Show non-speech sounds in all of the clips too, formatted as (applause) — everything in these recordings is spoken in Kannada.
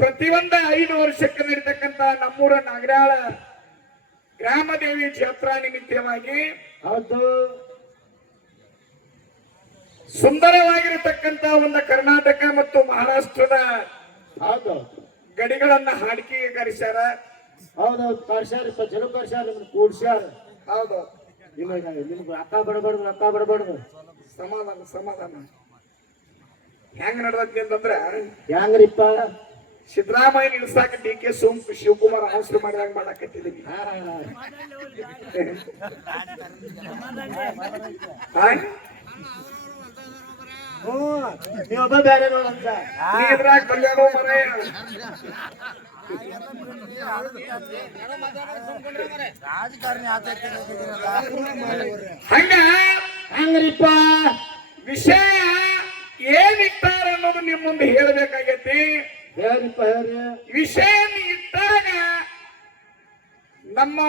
ಪ್ರತಿಯೊಂದ ಐದು ವರ್ಷಕ್ಕೆ ನಡೀತಕ್ಕಂತ ನಮ್ಮೂರ ನಾಗರಾಳ ಗ್ರಾಮದೇವಿ ಜಾತ್ರಾ ನಿಮಿತ್ತವಾಗಿ ಹೌದು. ಸುಂದರವಾಗಿರತಕ್ಕಂತ ಒಂದು ಕರ್ನಾಟಕ ಮತ್ತು ಮಹಾರಾಷ್ಟ್ರದ ಹೌದು. ಗಡಿಗಳನ್ನ ಹಾಡಿಕೆ ಕರೆಸ್ಯಾರ. ಹೌದೌದು ಕರ್ಸ್ಯಾರ ಜನ ಕರ್ಸ್ಯಾರ ನಿಮ್ಗೆ ಕೂಡ್ಸ್ಯಾರ. ಹೌದು. ನಿಮಗೆ ನಿಮ್ಗೆ ರೊಕ್ಕ ಬಡಬಾರ್ದು ರೊಕ್ಕ ಬಡಬಾರ್ದು. ಸಮಾಧಾನ ಸಮಾಧಾನ. ಹೆಂಗ್ ನಡ್ದೈತಿ ಅಂತಂದ್ರೆ ಹೆಂಗ್ರಿಪ್ಪ? ಸಿದ್ದರಾಮಯ್ಯ ನಿಲ್ಸಾಕ ಡಿ ಕೆ ಸೋಮ್ ಶಿವಕುಮಾರ್ ಅನೌನ್ಸ್ ಮಾಡಿದಾಗ ಮಾಡಾಕತ್ತಿದೀವಿ. ನೀವೊಬ್ಬ ಬೇರೆ ನೋಡಂತ. ನೀ ಇದ್ರಾಗ ಕಲ್ಯಾಣ ಮನೆಯ ಹಂಗ? ಹಂಗ್ರಿಪ್ಪ? ವಿಷಯ ಏನಿಟ್ಟಾರ ಅನ್ನೋದು ನಿಮ್ ಮುಂದೆ ಹೇಳಬೇಕಾಗೈತಿ? ಹೇಳ್ರಿಪ್ಪ ಹೇಳ್ರಿ? ವಿಷಯ ಇಟ್ಟಾಗ ನಮ್ಮ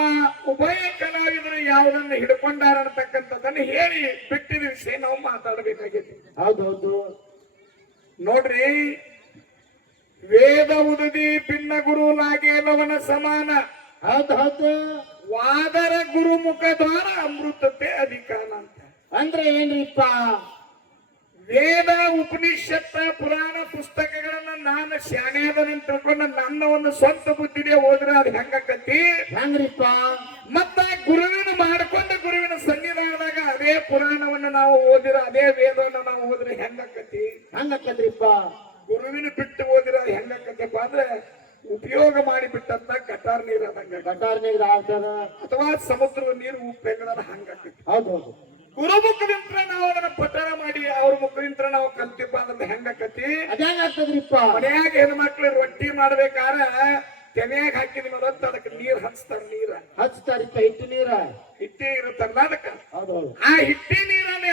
ಉಭಯ ಕಲಾವಿದರು ಯಾವುದನ್ನು ಹಿಡ್ಕೊಂಡಾರ ಅಂತಕ್ಕಂಥದ್ದನ್ನು ಹೇಳಿ ಬಿಟ್ಟಿದ ವಿಷಯ ನಾವು ಮಾತಾಡಬೇಕಾಗೈತಿ. ಹೌದೌದು. ನೋಡ್ರಿ ವೇದ ಉದದಿ ಭಿನ್ನ ಗುರು ನಾಗೇನವನ ಸಮಾನ. ಹೌದು ವಾದರ ಗುರುಮುಖ ದ್ವಾರ ಅಮೃತತೆ ಅಧಿಕಾರ ಅಂತ. ಅಂದ್ರೆ ಏನ್ರಿಪ್ಪ? ವೇದ ಉಪನಿಷತ್ತ ಪುರಾಣ ಪುಸ್ತಕಗಳನ್ನ ನಾನು ಶಾಣೆದನ ತಿಳ್ಕೊಂಡು ನನ್ನ ಒಂದು ಸ್ವಂತ ಬುದ್ಧಿಗೆ ಹೋದ್ರೆ ಅದು ಹೆಂಗಕತಿ ಹೆಂಗ್ರಿಪ್ಪ? ಮತ್ತ ಗುರುವಿನ ಮಾಡ್ಕೊಂಡ ಗುರುವಿನ ಸನ್ನಿಧಾನದಾಗ ಅದೇ ಪುರಾಣವನ್ನ ನಾವು ಓದಿರ ಅದೇ ವೇದವನ್ನ ನಾವು ಓದಿದ್ರೆ ಹೆಂಗಕತಿ ಹಂಗಕ್ಕದ್ರಿಪ್ಪ ಗುರುವಿನ ಬಿಟ್ಟು ಓದಿರ ಅದು ಹೆಂಗಕತ್ತಪ್ಪ ಅಂದ್ರೆ ಉಪಯೋಗ ಮಾಡಿ ಬಿಟ್ಟಂತ ಕಟಾರ್ ನೀರ್ ಅದಂಗ ಗಟಾರ್ ನೀರು ಆಗ್ತದ? ಅಥವಾ ಸಮುದ್ರದ ನೀರು ಉಪ್ಪೆಗದ ಹಂಗಕತಿ ಹೌದು ಹೌದು. ನಾವು ಹೆಂಗಕತಿ ಅದ್ಯಾಂಗ ಆಗ್ತದ್ರಿಪ್ಪ? ಮನ್ಯಾಗ ಹೆಣ್ಮಕ್ಳು ರೊಟ್ಟಿ ಮಾಡ್ಬೇಕಾರ ತೆನೆಯಾಗ ಹಾಕಿದ ಮರತ್ತ ಅದಕ್ಕೆ ನೀರ್ ಹಚ್ತಾರ ನೀರ. ಹಚ್ತಾರಿಪ್ಪ ಹಿಟ್ಟು ನೀರ? ಹಿಟ್ಟಿ ಇರುತ್ತಲ್ಲ ಅದಕ್ಕ. ಹೌದೌದು. ಆ ಹಿಟ್ಟಿ ನೀರನ್ನ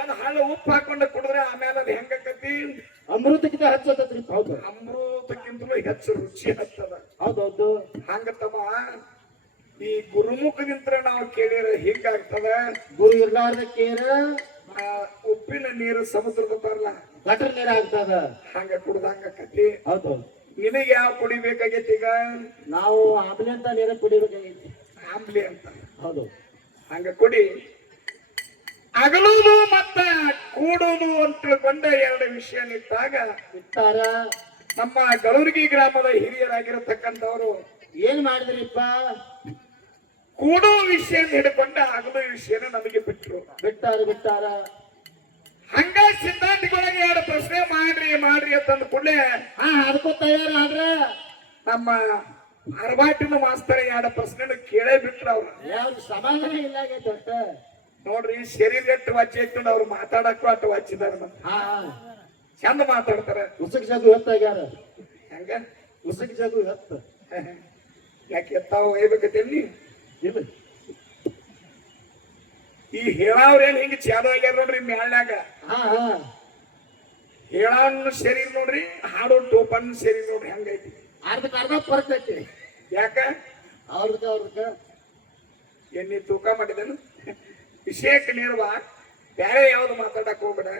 ಒಂದ್ ಹಳ್ಳ ಉಪ್ಪು ಹಾಕೊಂಡು ಕುಡಿದ್ರೆ ಆಮೇಲೆ ಅದು ಹೆಂಗಕತಿ ಅಮೃತಕ್ಕಿಂತ ಹಚ್ಚತದ್ರಿಪ್ಪ ಹೌದು. ಅಮೃತಕ್ಕಿಂತಲೂ ಹೆಚ್ಚು ರುಚಿ ಹತ್ತದ. ಹೌದೌದು. ಹಂಗತ್ತಮ್ಮ. ಈ ಗುರುಮುಖದಿಂದ ನಾವು ಕೇಳಿರ ಹಿಂಗಾಗ್ತದ? ಗುರು ಇರ್ಲಾರ್ದ ಕೇರ? ಉಪ್ಪಿನ ನೀರು ಸಮುದ್ರದ ಬರಲ್ಲ ಗಟರ್ ನೀರ ಆಗ್ತದ ಹಂಗ ಕುಡ್ದಂಗಕತಿ ಹೌದು. ನಿಮಗೆ ಯಾವ ಕುಡಿಬೇಕಾಗೈತಿ ಈಗ? ನಾವು ಆಮ್ಲೆ ಅಂತ ನೀರ ಕುಡಿಬೇಕಾಗೈತಿ. ಆಂಬ್ಲಿ ಅಂತ. ಹೌದು. ಹಂಗ ಕುಡಿ. ಅಗಲುದು ಮತ್ತ ಕೂಡುವುದು ಅಂತ ತಿಳ್ಕೊಂಡ ಎರಡು ವಿಷಯ ನಿಂತಾಗ ಇಟ್ಟಾರ? ನಮ್ಮ ಗಳೂರ್ಗಿ ಗ್ರಾಮದ ಹಿರಿಯರಾಗಿರತಕ್ಕಂಥವ್ರು ಏನ್ ಮಾಡಿದ್ರಿಪ್ಪ? ಕೂಡೋ ವಿಷಯ ಹಿಡ್ಕೊಂಡ ಅಗಲು ವಿಷಯನ ನಮಗೆ ಬಿಟ್ರು. ಬಿಟ್ಟಾರ ಬಿಟ್ಟಾರ? ಹಂಗ ಸಿದ್ಧಾಂತಗಳಿಗೆ ಎರಡು ಪ್ರಶ್ನೆ ಮಾಡ್ರಿ ಮಾಡ್ರಿ ಅಂತಂದ ಕೂಡಲೇ ಹಾ ಅದಕ್ಕೂ ತಯಾರಾದ್ರ ನಮ್ಮ ಅರ್ಬಾಟಿನ ಮಾಸ್ತರ ಎರಡು ಪ್ರಶ್ನೆ ಕೇಳೇ ಬಿಟ್ರು ಅವ್ರು. ಯಾವ್ದು ಸಮಾಧಾನ ಇಲ್ಲ ಆಗೈತೆ ನೋಡ್ರಿ ಶರೀರ ಎಷ್ಟು ವಾಚಿ ಇಟ್ಕೊಂಡು ಅವ್ರು ಮಾತಾಡಕ್ಕೂ ಅಷ್ಟು ವಾಚಿದಾರ ಚಂದ ಮಾತಾಡ್ತಾರೆ. ಉಸುಕ್ ಜಗು ಹೊತ್ತಾಗ್ಯಾರ ಹಂಗ? ಉಸುಕ್ ಜಗು ಎತ್ತ. (laughs) ಯಾಕೆ ಎತ್ತಾವ ಒಯ್ಬೇಕತ್ತೇನಿ ಇಲ್ಲ. ಈ ಹೇಳಾವ್ರೇನ್ ಹಿಂಗ ಚಾದ ಆಗ್ಯಾರ ನೋಡ್ರಿ ಮ್ಯಾಳ್ನ್ಯಾಗ ಹಾ ಸೇರಿ ನೋಡ್ರಿ ಹಾಡೋ ಟೋಪನ್ ಸೇರಿ ನೋಡ್ರಿ ಹಂಗೈತಿ? ಅರ್ಧಕ್ಕೆ ಅರ್ಧ ಬರ್ತೈತಿ ಯಾಕ? ಅವ್ರದ್ದು ಅವ್ರದ್ದು. ಎಣ್ಣೆ ತೂಕ ಮಾಡಿದನು. ವಿಷಯಕ್ಕೆ ನೇರವ ಬೇರೆ ಯಾವ್ದು ಮಾತಾಡಕ್ ಹೋಗ್ಬೇಡ.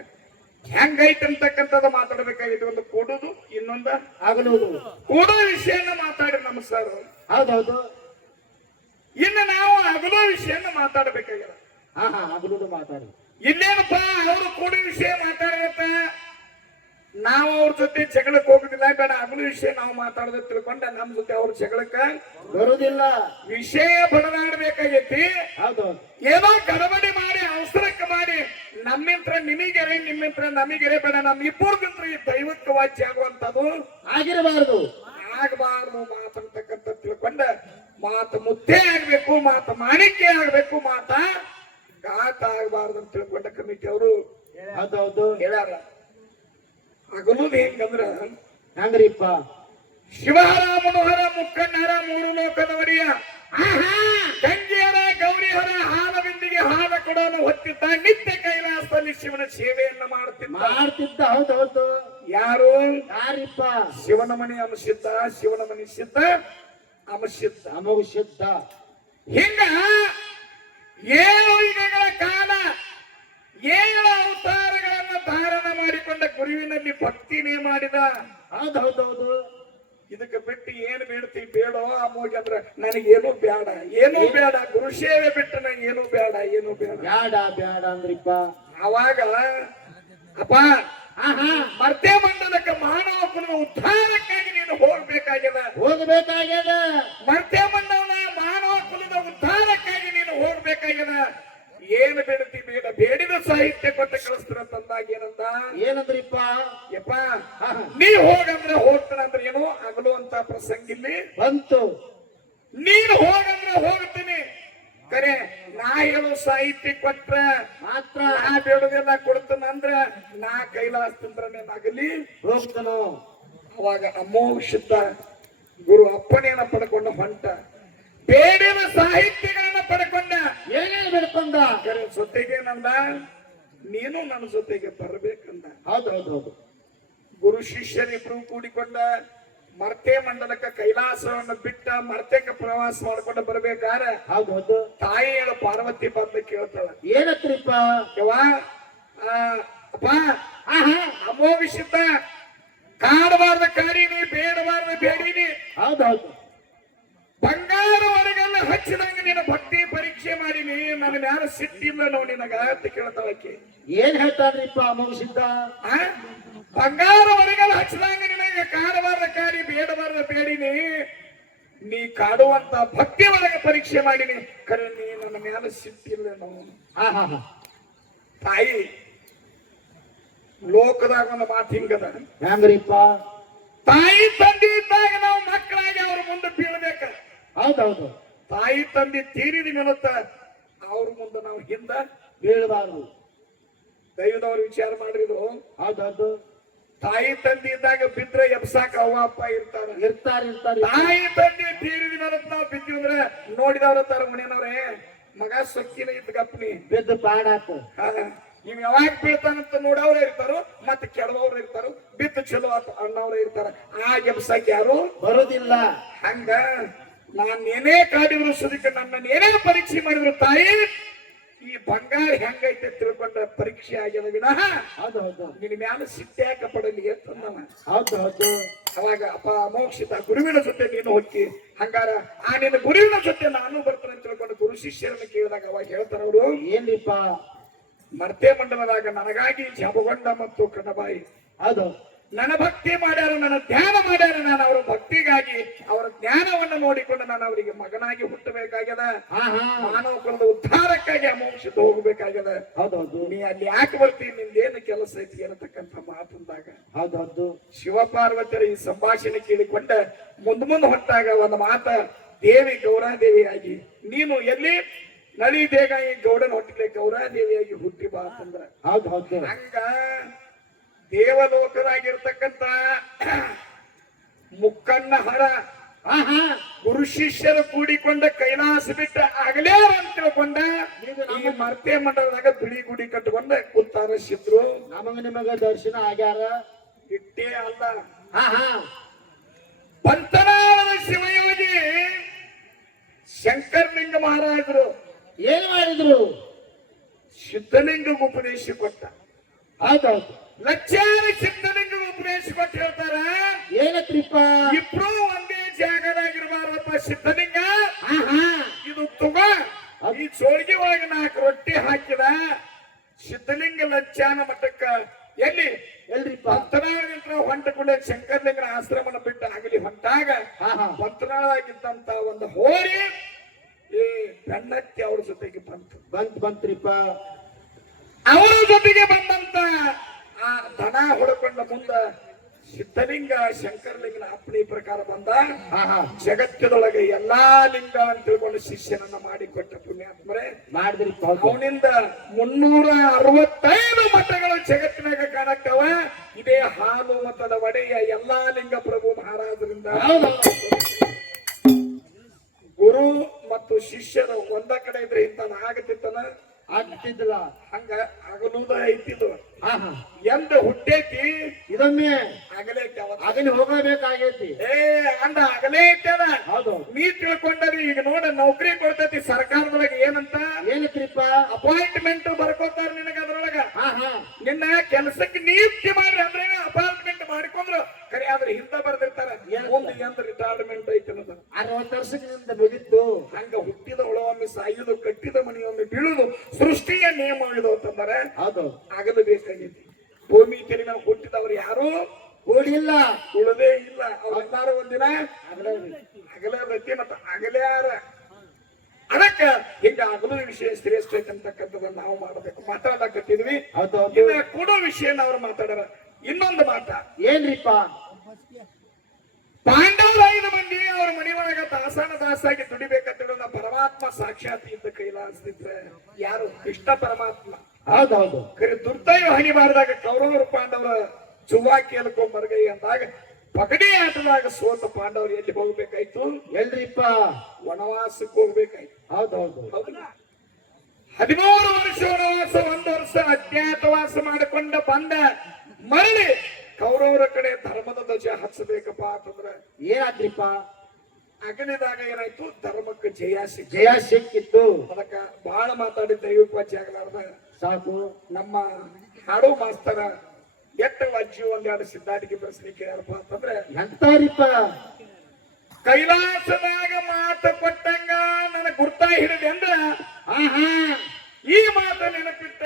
ಹೆಂಗೈತೆ ಅಂತಕ್ಕಂಥದ್ದು ಮಾತಾಡಬೇಕಾಗಿತ್ತು. ಒಂದು ಕೊಡುದು ಇನ್ನೊಂದ ಆಗಲೂ ಕೊಡೋ ವಿಷಯನ ಮಾತಾಡಿ ನಮಸ್ಕಾರ. ಸರ್ ಹೌದೌದು. ಇನ್ನು ನಾವು ಅಗಲೋ ವಿಷಯನ ಮಾತಾಡಬೇಕಾಗಿದೆ ಹಾ ಹಾ ಆಗಲೂದು ಮಾತಾಡಿ ಇಲ್ಲೇನಪ್ಪ ಅವರು ಕೂಡೋ ವಿಷಯ ಮಾತಾಡತ್ತ ನಾವು ಅವ್ರ ಜೊತೆ ಜಗಳಕ್ಕೆ ಹೋಗುದಿಲ್ಲ ಬೇಡ ಅಗಲು ವಿಷಯ ನಾವು ಮಾತಾಡೋದು ತಿಳ್ಕೊಂಡ ನಮ್ ಜೊತೆ ಅವ್ರ ಜಗಳಕ್ಕ ಬರುದಿಲ್ಲ. ವಿಷಯ ಬಡದಾಡ್ಬೇಕಾಗೈತಿ. ಹೌದು. ಏನೋ ಗಡಬಡಿ ಮಾಡಿ ಅವಸರಕ್ಕೆ ಮಾಡಿ ನಮ್ಮಿಂತ್ರ ನಿಮಗೆರೆ ನಿಮ್ಮಿಂತ್ರ ನಮಗೆರೆ ಬೇಡ ನಮ್ಮ ಇಬ್ಬರದಿಂತ್ರ ಈ ದೈವಕ್ಕೆ ವಾಚ್ಯ ಆಗುವಂತದ್ದು ಆಗಿರಬಾರದು. ಆಗಬಾರದು ಮಾತಂತಕ್ಕಂಥ ತಿಳ್ಕೊಂಡ. ಮಾತು ಮುದ್ದೆ ಆಗ್ಬೇಕು ಮಾತು ಮಾಣಿಕ್ಯ ಆಗ್ಬೇಕು ಮಾತ ಗಾತ ಆಗಬಾರ್ದು ಅಂತ ತಿಳ್ಕೊಂಡ ಕಮಿಟಿ ಅವರು ಹೌದೌದು ಹೇಳ್ಯಾರ. ಹೆಂಗಂದ್ರ ಹೆಂಗ್ರಿಪ್ಪ? ಶಿವಹರ ಮನೋಹರ ಮುಕ್ಕಣ್ಣರ ಮೂರು ಲೋಕದವರಿಯ ಗಂಗೆಯರ ಗೌರಿಹರ ಹಾಲ ಬಿಂದಿಗೆ ಹಾಲ ಕೊಡೋನು ಹೊತ್ತಿದ್ದ ನಿತ್ಯ ಕೈಲಾಸದಲ್ಲಿ ಶಿವನ ಸೇವೆಯನ್ನ ಮಾಡುತ್ತಿದ್ದ ಮಾಡ್ತಿದ್ದ ಹೌದೌದು ಯಾರು? ಯಾರಿಪ್ಪ? ಶಿವನ ಮನೆ ಅಂಶಿದ್ದ ಶಿವನ ಮನೆ ಸಿದ್ಧ ಅಂಶಿದ್ದ ನಮಗು ಹಿಂಗ ಏಳು ಯುಗಗಳ ಕಾಲ ಏಳು ಅವತಾರಗಳನ್ನು ಧಾರಣ ಮಾಡಿಕೊಂಡ ಗುರುವಿನಲ್ಲಿ ಭಕ್ತಿನೇ ಮಾಡಿದ ಹೌದೌದೌದು ಹೌದು ಹೌದು. ಇದಕ್ಕೆ ಬಿಟ್ಟು ಏನು ಬೇಡ್ತಿ ಬೇಡೋ ಅಮ್ಮೋಗಿ ನನಗೆ ನನಗೇನು ಬೇಡ ಏನೂ ಬೇಡ ಗುರು ಸೇವೆ ಬಿಟ್ಟು ನನಗೆ ಏನೂ ಬೇಡ ಏನೂ ಬೇಡ ಬೇಡ ಬೇಡ ಅಂದ್ರಿಪ್ಪ. ಅವಾಗ ಅಪ್ಪ ಆಹಾ ಮರ್ತೆ ಮಂಡಲಕ್ಕೆ ಮಾನವ ಕುಲದ ಉದ್ಧಾರಕ್ಕಾಗಿ ನೀನು ಹೋಗ್ಬೇಕಾಗ್ಯದ? ಹೋಗ್ಬೇಕಾಗ್ಯದ. ಮರ್ತೆ ಮಂಡಲ ಮಾನವ ಕುಲದ ಉದ್ಧಾರಕ್ಕಾಗಿ ಹೋಗ್ಬೇಕಾಗ್ಯದ? ಏನು ಬೇಡತಿ ಬೇಡ ಬೇಡಿದ ಸಾಹಿತ್ಯ ಕೊಟ್ಟ ಕಳಿಸ್ತಾರ ತಂದಾಗ ಏನಂತ? ಏನಂದ್ರಿಪ್ಪ? ಯಪ್ಪ ನೀ ಹೋಗಂದ್ರೆ ಹೋಗ್ತಾನ ಅಂದ್ರೆ ಏನು? ಅಗಲು ಅಂತ ಪ್ರಸಂಗ ಇಲ್ಲಿ. ಬಂತು. ನೀನು ಹೋಗಂದ್ರೆ ಹೋಗ್ತೀನಿ. ಕರೆ ನಾ ಹೇಳೋ ಸಾಹಿತ್ಯ ಕೊಟ್ರ ಮಾತ್ರ. ನಾ ಬೇಡದೆಲ್ಲ ಕೊಡ್ತಾನ ಅಂದ್ರ ನಾ ಕೈಲಾಸ್ತಂದ್ರ ನೇನಾಗಲಿ ಹೋಗ್ತಾನೋ. ಅವಾಗ ಅವಾಗ ಶುದ್ಧ ಗುರು ಅಪ್ಪನೇನ ಪಡ್ಕೊಂಡು ಹೊಂಟ. ಬೇಡಿದ ಸಾಹಿತ್ಯಗಳನ್ನ ಪಡ್ಕೊಂಡ. ಏನೇನು ಬಿಡ್ಕೊಂಡ ಕರೆ ಜೊತೆಗೆ ನಂದ ನೀನು ನನ್ನ ಜೊತೆಗೆ ಬರ್ಬೇಕಂದ. ಹೌದು ಹೌದು ಹೌದು ಗುರು ಶಿಷ್ಯರಿಬ್ರು ಕೂಡಿಕೊಂಡ ಮರ್ತೆ ಮಂಡಲಕ್ಕೆ ಕೈಲಾಸವನ್ನು ಬಿಟ್ಟ ಮರ್ತೆಕ ಪ್ರವಾಸ ಮಾಡ್ಕೊಂಡು ಬರ್ಬೇಕಾದ್ರೆ ಹೌದು ತಾಯಿ ಹೇಳು ಪಾರ್ವತಿ ಬಂದು ಕೇಳ್ತಾಳ. ಏನತ್ರಿಪ್ಪ? ಯವ್ವ ಅಪ್ಪ ಕಾಡಬಾರ್ದ ಕಾಡಿನಿ ಬೇಡಬಾರ್ದ ಬೇಡಿನಿ. ಹೌದು ಒಳಗೆಲ್ಲ ಹಚ್ಚಿದಂಗ ನಿನ್ನ ಭಕ್ತಿ ಪರೀಕ್ಷೆ ಮಾಡಿನಿ ನನ್ನ ಮ್ಯಾಲ ಸಿಟ್ಟಿಲ್ಲ ನಾವು ನಿನಗ ಅಂತ ಕೇಳ್ತಾಳಕ್ಕೆ ಏನ್ ಹೇಳ್ತಾನ್ರಿಪ್ಪ ಅಮೋಘ ಆ? ಬಂಗಾರ ಒಳಗೆಲ್ಲ ಹಚ್ಚಿದಂಗ ನಿನಗ ಕಾಡಬಾರ್ದ ಕಾಡಿ ಬೇಡಬಾರ್ದ ಬೇಡಿನಿ. ನೀ ಕಾಡುವಂತ ಭಕ್ತಿ ಒಳಗೆ ಪರೀಕ್ಷೆ ಮಾಡಿನಿ. ಕರೆ ನೀ ನನ್ನ ಮ್ಯಾಲ ಸಿಟ್ಟಿಲ್ಲ ನಾವು ತಾಯಿ ಲೋಕದಾಗ ಒಂದು ಮಾತು ಹಿಂಗದ. ಹೆಂಗ್ರಿಪ್ಪ ತಾಯಿ ತಂದೆ ಇದ್ದಾಗ ನಾವು ಮಕ್ಕಳಾಗಿ ಅವ್ರ ಮುಂದೆ ಬೀಳ್ಬೇಕ. ಹೌದು ಹೌದು ತಾಯಿ ತಂದೆ ತೀರಿದ ಮೇಲತ್ತ ಅವ್ರ ಮುಂದೆ ನಾವು ಹಿಂದ ಬೀಳಬಾರದು. ದೈವದವ್ರ ವಿಚಾರ ಮಾಡಿದ್ರು ಹೌದೌದು. ಹೌದು ತಾಯಿ ತಂದೆ ಇದ್ದಾಗ ಬಿದ್ರೆ ಎಬ್ಸಾಕ ಅವ್ವ ಅಪ್ಪ ಇರ್ತಾರ. ಇರ್ತಾರ ಇರ್ತಾರ. ತಾಯಿ ತಂದೆ ತೀರಿದ ಮೇಲತ್ತ ನಾವು ಬಿದ್ದೀವಿ ಅಂದ್ರೆ ನೋಡಿದವ್ರ ತರ ಮನೆಯವ್ರೆ ಮಗ ಸೊಕ್ಕಿನ ಇದ್ದ ಗಪ್ನಿ. ಬಿದ್ದು ಪಾಡಾತ. ನೀವ್ ಯಾವಾಗ ಬೀಳ್ತಾನಂತ ನೋಡವ್ರ ಇರ್ತಾರೋ ಮತ್ತೆ ಕೆಳದವ್ರು ಇರ್ತಾರೋ ಬಿತ್ತು ಚಲೋ ಆತ ಅಣ್ಣವ್ರ ಇರ್ತಾರ. ಆ ಎಬ್ಸಾಕ ಯಾರು? ಬರುದಿಲ್ಲ. ಹಂಗ ನಾನ್ ಏನೇ ಕಾಡಿದ್ರು ಸುದಿಕ ನನ್ನ ಏನೇ ಪರೀಕ್ಷೆ ಮಾಡಿದ್ರು ತಾಯಿ ಈ ಬಂಗಾರ ಹೆಂಗೈತೆ ತಿಳ್ಕೊಂಡ ಪರೀಕ್ಷೆ ಆಗ್ಯದ ವಿನಃ ಹೌದು ಹೌದು. ನಿನ್ನ ಮ್ಯಾಲ ಸಿಟ್ಟ್ಯಾಕ ಪಡಲಿ ಅಂತಂದವ ಹೌದು ಹೌದು. ಅವಾಗ ಅಪ್ಪ ಮೋಕ್ಷಿತ ಗುರುವಿನ ಜೊತೆ ನೀನು ಹೋಗಿ ಹಂಗಾರ ಆ ನಿನ್ನ ಗುರುವಿನ ಜೊತೆ ನಾನು ಬರ್ತೇನೆ ಅಂತ ತಿಳ್ಕೊಂಡು ಗುರು ಶಿಷ್ಯರನ್ನು ಕೇಳಿದಾಗ ಅವಾಗ ಹೇಳ್ತಾರ ಅವರು ಏನಿಪ್ಪ ಮರ್ತೆ ಮಂಡಲದಾಗ ನನಗಾಗಿ ಜಬಗೊಂಡ ಮತ್ತು ಕಣಬಾಯಿ ಹೌದು. ನನ್ನ ಭಕ್ತಿ ಮಾಡ್ಯಾರ ನನ್ನ ಧ್ಯಾನ ಮಾಡ್ಯಾರ ನಾನು ಅವರ ಭಕ್ತಿಗಾಗಿ ಅವರ ಜ್ಞಾನವನ್ನು ನೋಡಿಕೊಂಡು ನಾನು ಅವರಿಗೆ ಮಗನಾಗಿ ಹುಟ್ಟಬೇಕಾಗ್ಯದ. ಮಾನವ ಕುಲದ ಉದ್ಧಾರಕ್ಕಾಗಿ ಅಮೋಕ್ಷಿತ ಹೋಗ್ಬೇಕಾಗ್ಯದ. ಹೌದು ಹೌದು ನೀ ಅಲ್ಲಿ ಯಾಕೆ ಬರ್ತೀನಿ ನಿಂದೇನು ಕೆಲಸ ಐತಿ ಅನ್ನತಕ್ಕಂಥ ಮಾತಂದಾಗ ಹೌದೌದು. ಹೌದು ಶಿವಪಾರ್ವತಿಯರ ಈ ಸಂಭಾಷಣೆ ಕೇಳಿಕೊಂಡ ಮುಂದ್ ಮುಂದೆ ಹೊಟ್ಟಾಗ ಒಂದು ಮಾತ ದೇವಿ ಗೌರಾದೇವಿಯಾಗಿ ನೀನು ಎಲ್ಲಿ ನಳಿ ದೇಗ ಈ ಗೌಡನ ಹೊಟ್ಟಲೆ ಗೌರಾದೇವಿಯಾಗಿ ಹುಟ್ಟಿ ಬಾ ಅಂತಂದ್ರ ಹೌದು ಹೌದು ಹಂಗ ದೇವಲೋಕದಾಗಿರ್ತಕ್ಕಂಥ ಮುಕ್ಕಣ್ಣ ಹರ ಗುರು ಶಿಷ್ಯರು ಕೂಡಿಕೊಂಡ ಕೈಲಾಸ ಬಿಟ್ಟ ಆಗಲೇ ಅಂತ ತಿಳ್ಕೊಂಡ ಈ ಮರ್ತೆ ಮಂಡಲದಾಗ ಬಿಳಿ ಗುಡಿ ಕಟ್ಟಿಕೊಂಡ ಕೂತಾರ ಸಿದ್ರು ನಮಗ ನಿಮಗ ದರ್ಶನ ಆಗ್ಯಾರ. ಇಟ್ಟೇ ಅಲ್ಲ. ಪಂತನಾಳದ ಶಿವಯೋಗಿ ಶಂಕರಲಿಂಗ ಮಹಾರಾಜರು. ಏನ್ ಮಾಡಿದ್ರು? ಸಿದ್ಧಲಿಂಗ ಉಪದೇಶ ಕೊಟ್ಟ. ಹೌದು ಹೌದು ಲಕ್ಷಾರ ಚಿಂತನೆಗಳು ಉಪದೇಶ ಕೊಟ್ಟು ಹೇಳ್ತಾರ. ಏನತ್ರಿಪ್ಪ? ಇಬ್ರು ಒಂದೇ ಜಾಗದಾಗಿರ್ಬಾರಪ್ಪ ಸಿದ್ಧಲಿಂಗ. ಇದು ತುಗ. ಈ ಚೋಳಿಗೆ ಒಳಗೆ ನಾಲ್ಕು ರೊಟ್ಟಿ ಹಾಕಿದ ಸಿದ್ಧಲಿಂಗ ಲಚ್ಚಾನ ಮಠಕ್ಕ ಎಲ್ಲಿ? ಎಲ್ರಿ ಪಂತನಾಳ ಹೊಂಟ ಕೂಡ ಶಂಕರಲಿಂಗನ ಆಶ್ರಮನ ಬಿಟ್ಟು ಆಗಲಿ ಹೊಂಟಾಗ ಪಂತನಾಳಾಗಿದ್ದಂತ ಒಂದು ಹೋರಿ ಈ ಬೆನ್ನತ್ತಿ ಅವ್ರ ಜೊತೆಗೆ ಬಂತು. ಬಂತ್ ಬಂತ್ರಿಪ್ಪ. ಅವರ ಜೊತೆಗೆ ಬಂದಂತ ಆ ದನ ಹುಡುಕೊಂಡ ಮುಂದ ಸಿದ್ಧಲಿಂಗ ಶಂಕರಲಿಂಗನ ಅಪ್ಪಣೆ ಪ್ರಕಾರ ಬಂದ. ಜಗತ್ತಿನೊಳಗೆ ಎಲ್ಲಾ ಲಿಂಗ ಅಂತ ತಿಳ್ಕೊಂಡು ಶಿಷ್ಯನನ್ನ ಮಾಡಿಕೊಟ್ಟ ಪುಣ್ಯಾತ್ಮರೇ. ಮಾಡಿದ್ರಿ ಅವನಿಂದ ಮುನ್ನೂರ ಅರವತ್ತೈದು ಮಠಗಳು ಜಗತ್ತಿನಾಗ ಯಾರು ಓಡಿಲ್ಲ ಉಳದೇ ಇಲ್ಲ. ಅವ್ರೆಲ್ಲಾರು ಒಂದಿನ ಅಗಲ ಅಗಲೇ ಮತ್ತೆ ಅಗಲ್ಯಾರ ಅದಕ್ಕ ಹಿಂಗ ಅಗಲು ವಿಷಯ ಶ್ರೇಷ್ಠ ಐತಂತಕ್ಕಂಥದ್ದನ್ನ ನಾವು ಮಾಡಬೇಕು. ಮಾತಾಡಕತ್ತಿದ್ವಿ. ಇನ್ನ ಕೊಡೋ ವಿಷಯನ ಅವ್ರು ಮಾತಾಡಾರ. ಇನ್ನೊಂದು ಮಾತ. ಏನ್ರಿಪ್ಪ? ಪಾಂಡವರ ಐದು ಮಂದಿ ಅವ್ರ ಮನೆ ಒಳಗ ದಾಸನ ದಾಸಾಗಿ ದುಡಿಬೇಕಂತ ಪರಮಾತ್ಮ ಸಾಕ್ಷಾತ್ ಇದ್ದ ಕೈಲಾಸದಿದ್ರೆ ಯಾರು? ಕೃಷ್ಣ ಪರಮಾತ್ಮ. ಹೌದೌದು ಕರೆ ದುರ್ದೈವ ಹಣಿಬಾರ್ದಾಗ ಕೌರವರು ಪಾಂಡವರ ಚುವಾಕಿ ಅನ್ಕೊಂಡ್ ಮರಗೈ ಅಂದಾಗ ಪಗಡಿ ಆಟದಾಗ ಸೋತ ಪಾಂಡವರು ಎಲ್ಲಿ ಹೋಗ್ಬೇಕಾಯ್ತು? ಎಲ್ರಿಪ್ಪ. ವನವಾಸಕ್ಕೆ ಹೋಗ್ಬೇಕಾಯ್ತು. ಹೌದೌದು ಹೌದಾ ಹದಿಮೂರು ವರ್ಷ ವನವಾಸ ಒಂದು ವರ್ಷ ಅಜ್ಞಾತವಾಸ ಮಾಡಿಕೊಂಡ ಬಂದ ಮರಳಿ ಕೌರವರ ಕಡೆ ಧರ್ಮದ ಧ್ವಜ ಹಚ್ಚಬೇಕಪ್ಪ ಅಂತಂದ್ರೆ ಏನಾದ್ರಿಪ್ಪ? ಅಗಲಿದಾಗ ಏನಾಯ್ತು? ಧರ್ಮಕ್ಕೆ ಜಯ ಸಿಕ್ಕ ಜಯ ಸಿಕ್ಕಿತ್ತು. ಅದಕ್ಕ ಬಹಳ ಮಾತಾಡಿದ್ದ ದೈವಿಕ ವಾಚ್ಯ ಆಗಲಾರ್ದ ಸಾಕು. ನಮ್ಮ ಹಾಡು ಮಾಸ್ತರ ಎಟ್ಟ ಅಜ್ಜಿ ಒಂದೆರಡು ಸಿದ್ಧಾಟಿಕೆ ಪ್ರಶ್ನೆ ಕೇಳ್ಯಾರಪ್ಪ ಅಂತಂದ್ರೆ ಎಂತಾರಿಪ್ಪ ಕೈಲಾಸದಾಗ ಮಾತು ಕೊಟ್ಟಂಗ ನನ್ನ ಗುರ್ತ ಹಿಡಿದೆ ಅಂದ್ರ ಆಹಾ ಈ ಮಾತ ನೆನಪಿಟ್ಟ.